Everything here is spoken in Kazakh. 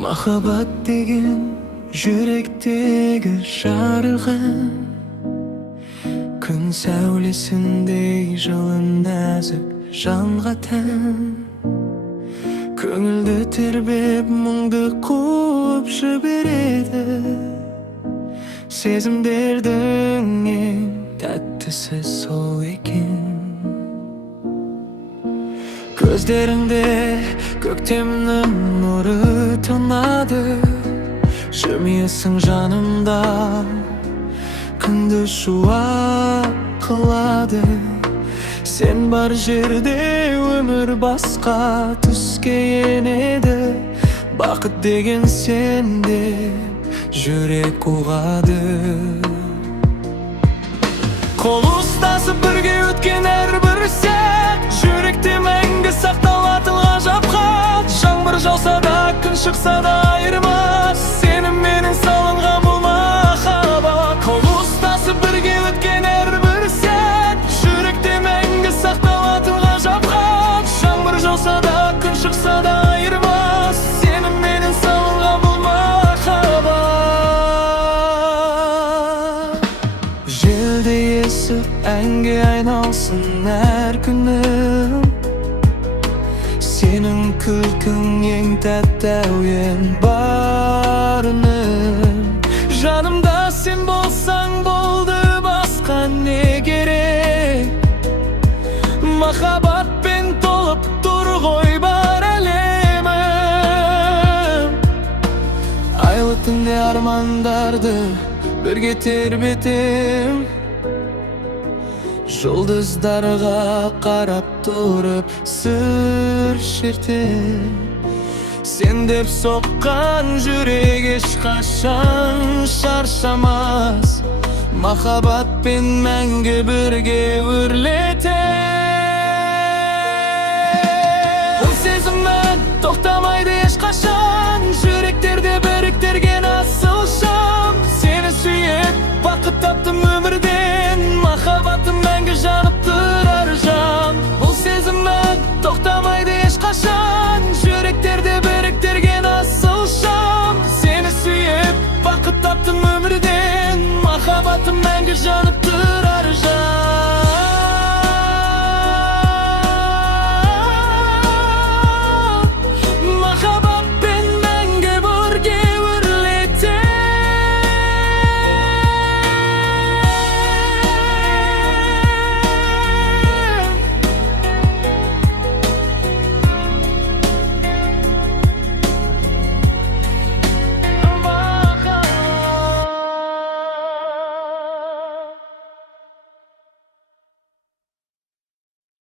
Махаббат деген жүректегі жарылған күн сәулесіндей жылы нәзік жанға тән. Көңілді тербеп мұңды қуып жібереді. Сезімдердің ең тәттісі сол екен. Көздеріңде көктемнің нұры тұнады. Жүрмейсің жанымда, күнді шуақ қылады. Сен бар жерде өмір басқа түске енеді. Бақыт деген сенде жүрек ұғады. Қол ұстасып бірге өткен әрбір сәт жүректе мәңгі сақталатын ғажап хат. Жаңбыр жауса да, күн шықса да айырмас сенің менің салынған бұл махаббат. Қол ұстасып бірге өткен әрбір сәт жүректе мәңгі сақталатын ғажап хат. Жаңбыр жауса да, күн шықса да айырмас сенің менің салынған бұл махаббат. Желде есіп әнге айналсын әр күнім. Сенің күлкің ең тәтті әуен барыным. Жанымда сен болсаң болды, басқа не керек? Махаббатпен толып тұр ғой бар әлемім. Айлы түнде армандарды бірге тербетем. Жұлдыздарға қарап тұрып сыр шертем. Сен деп соққан жүрек ешқашан шаршамас. Махаббатпен мәңгі бірге өрлетем. Бұл сезімі тоқтамайды ешқашан. Жүректерде біріктерге